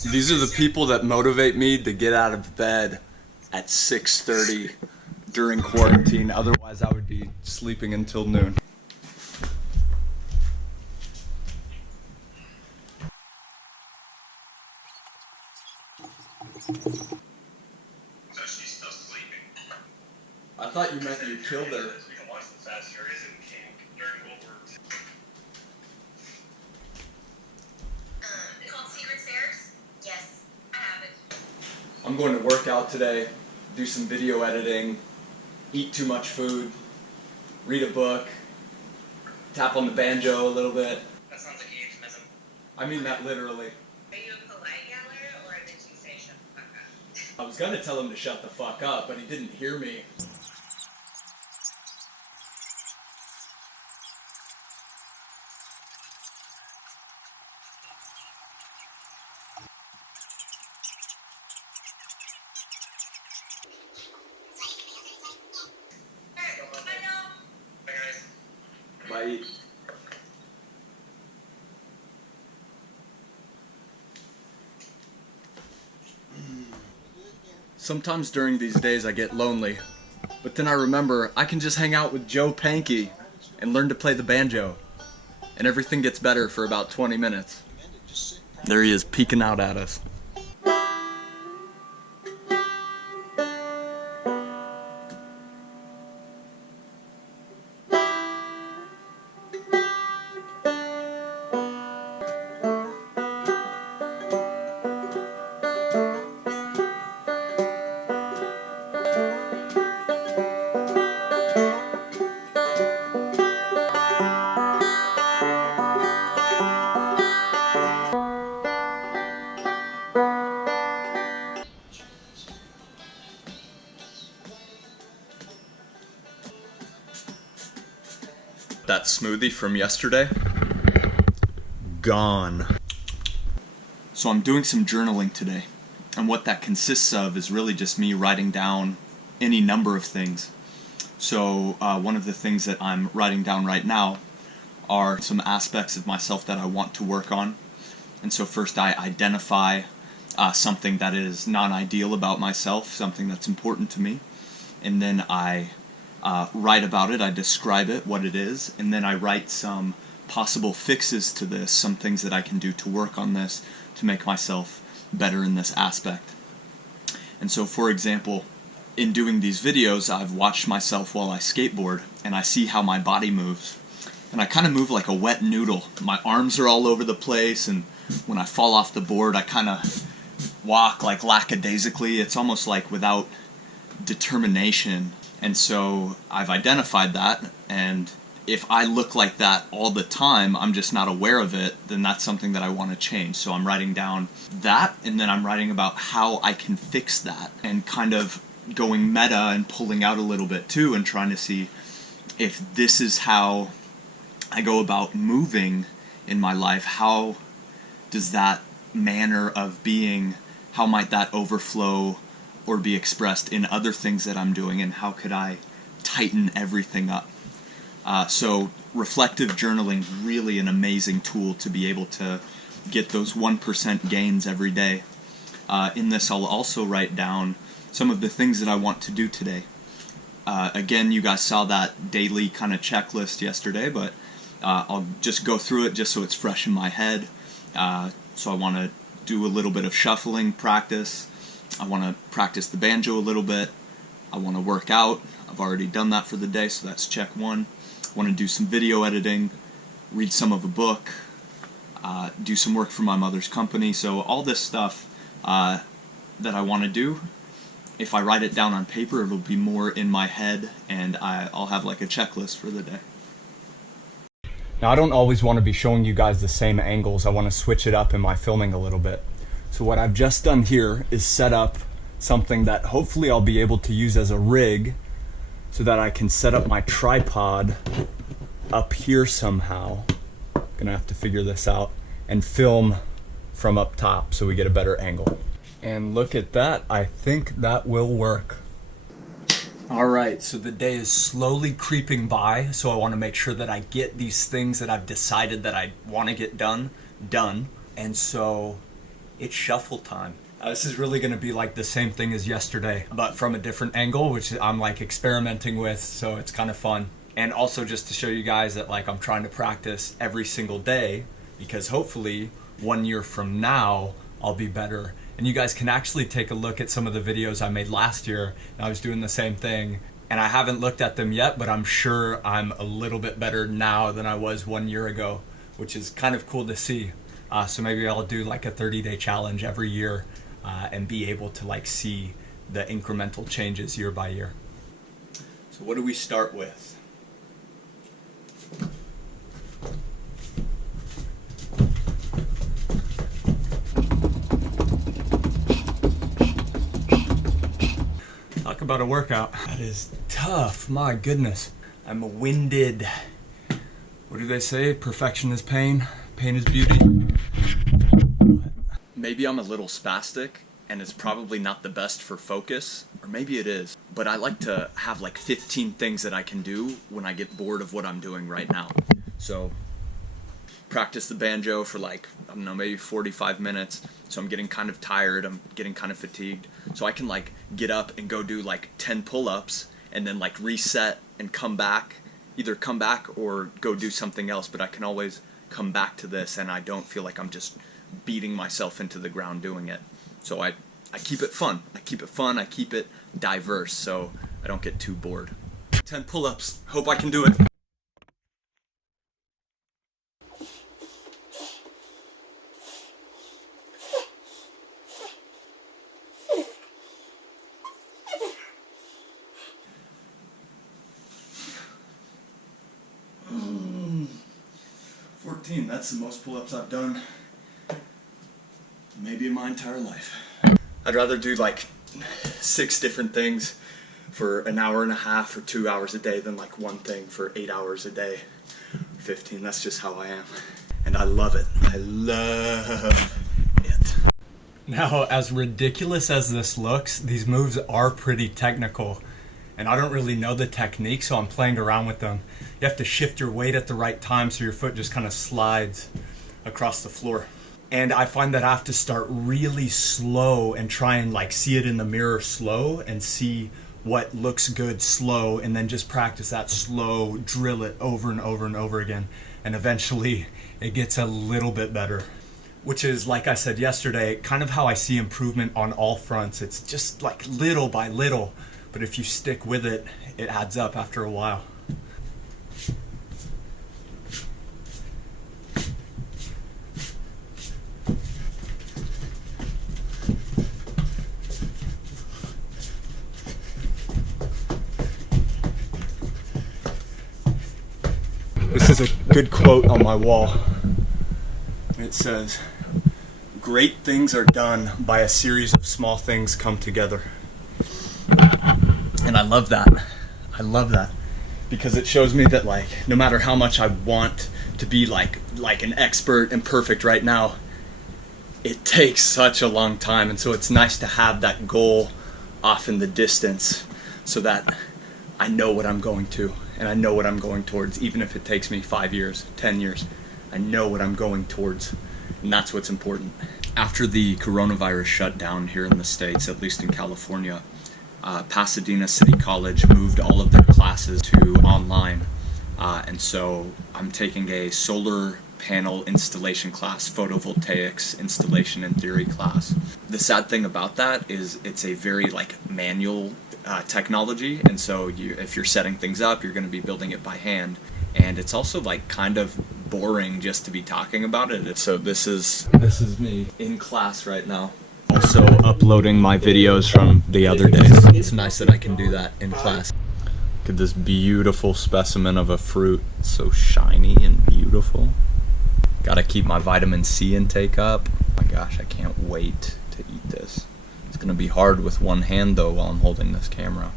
These are the people that motivate me to get out of bed at 6:30 during quarantine. Otherwise, I would be sleeping until noon. So she's still sleeping. I thought you meant you killed her. We can watch the Fast Furious in camp during World War II. It's called Secret Stairs? Yes, I have it. I'm going to work out today, do some video editing, eat too much food, read a book, tap on the banjo a little bit. That sounds like a euphemism. I mean that literally. Are you a polite yeller or a bitch you say shut the fuck up? I was gonna tell him to shut the fuck up, but he didn't hear me. Alright, bye now. Bye, guys. Bye. Sometimes during these days I get lonely, but then I remember I can just hang out with Joe Pankey and learn to play the banjo, and everything gets better for about 20 minutes. There he is, peeking out at us. That smoothie from yesterday, gone. So I'm doing some journaling today, and what that consists of is really just me writing down any number of things. So one of the things that I'm writing down right now are some aspects of myself that I want to work on. And so first I identify something that is non-ideal about myself, something that's important to me, and then I write about it, I describe it, what it is, and then I write some possible fixes to this, some things that I can do to work on this to make myself better in this aspect. And so, for example, in doing these videos, I've watched myself while I skateboard, and I see how my body moves. And I kind of move like a wet noodle. My arms are all over the place, and when I fall off the board, I kind of walk like lackadaisically. It's almost like without determination. And so I've identified that, and if I look like that all the time, I'm just not aware of it, then that's something that I want to change. So I'm writing down that, and then I'm writing about how I can fix that, and kind of going meta and pulling out a little bit too, and trying to see if this is how I go about moving in my life, how does that manner of being, how might that overflow or be expressed in other things that I'm doing, and how could I tighten everything up? So reflective journaling, really an amazing tool to be able to get those 1% gains every day. In this I'll also write down some of the things that I want to do today. Again, you guys saw that daily kind of checklist yesterday, but I'll just go through it just so it's fresh in my head. So I want to do a little bit of shuffling practice. I want to practice the banjo a little bit. I want to work out. I've already done that for the day, so that's check one. I want to do some video editing, read some of a book, do some work for my mother's company. So all this stuff that I want to do, if I write it down on paper, it'll be more in my head, and I'll have like a checklist for the day. Now, I don't always want to be showing you guys the same angles. I want to switch it up in my filming a little bit. So what I've just done here is set up something that hopefully I'll be able to use as a rig so that I can set up my tripod up here somehow. Gonna have to figure this out, and film from up top so we get a better angle. And look at that, I think that will work. Alright, so the day is slowly creeping by, so I want to make sure that I get these things that I've decided that I want to get done. And so It's shuffle time. This is really gonna be like the same thing as yesterday, but from a different angle, which I'm like experimenting with, so it's kind of fun. And also just to show you guys that like I'm trying to practice every single day, because hopefully 1 year from now, I'll be better. And you guys can actually take a look at some of the videos I made last year, and I was doing the same thing. And I haven't looked at them yet, but I'm sure I'm a little bit better now than I was 1 year ago, which is kind of cool to see. So maybe I'll do like a 30-day challenge every year and be able to like see the incremental changes year by year. So what do we start with? Talk about a workout. That is tough, my goodness. I'm winded. What do they say? Perfection is pain, pain is beauty. Maybe I'm a little spastic and it's probably not the best for focus, or maybe it is, but I like to have like 15 things that I can do when I get bored of what I'm doing right now. So practice the banjo for like, I don't know, maybe 45 minutes. So I'm getting kind of tired, I'm getting kind of fatigued. So I can like get up and go do like 10 pull-ups and then like reset and come back, either come back or go do something else, but I can always come back to this and I don't feel like I'm just beating myself into the ground doing it. So I keep it fun. I keep it diverse so I don't get too bored. 10 pull-ups, hope I can do it. That's the most pull-ups I've done maybe in my entire life. I'd rather do like 6 different things for an hour and a half or 2 hours a day than like one thing for 8 hours a day, 15. That's just how I am. And I love it. I love it. Now, as ridiculous as this looks, these moves are pretty technical. And I don't really know the technique, so I'm playing around with them. You have to shift your weight at the right time so your foot just kind of slides across the floor. And I find that I have to start really slow and try and like see it in the mirror slow and see what looks good slow, and then just practice that slow, drill it over and over and over again. And eventually it gets a little bit better. Which is, like I said yesterday, kind of how I see improvement on all fronts. It's just like little by little. But if you stick with it, it adds up after a while. This is a good quote on my wall. It says, "Great things are done by a series of small things come together." And I love that. I love that. Because it shows me that like, no matter how much I want to be like an expert and perfect right now, it takes such a long time. And so it's nice to have that goal off in the distance so that I know what I'm going to and I know what I'm going towards, even if it takes me 5 years, 10 years. I know what I'm going towards, and that's what's important. After the coronavirus shut down here in the States, at least in California, Pasadena City College moved all of their classes to online, and so I'm taking a solar panel installation class, photovoltaics installation and theory class. The sad thing about that is it's a very like manual technology, and so if you're setting things up, you're going to be building it by hand, and it's also like kind of boring just to be talking about it. So this is me in class right now. Also uploading my videos from the other days. It's nice that I can do that in class. Look at this beautiful specimen of a fruit. It's so shiny and beautiful. Gotta keep my vitamin C intake up. Oh my gosh, I can't wait to eat this. It's gonna be hard with one hand though while I'm holding this camera.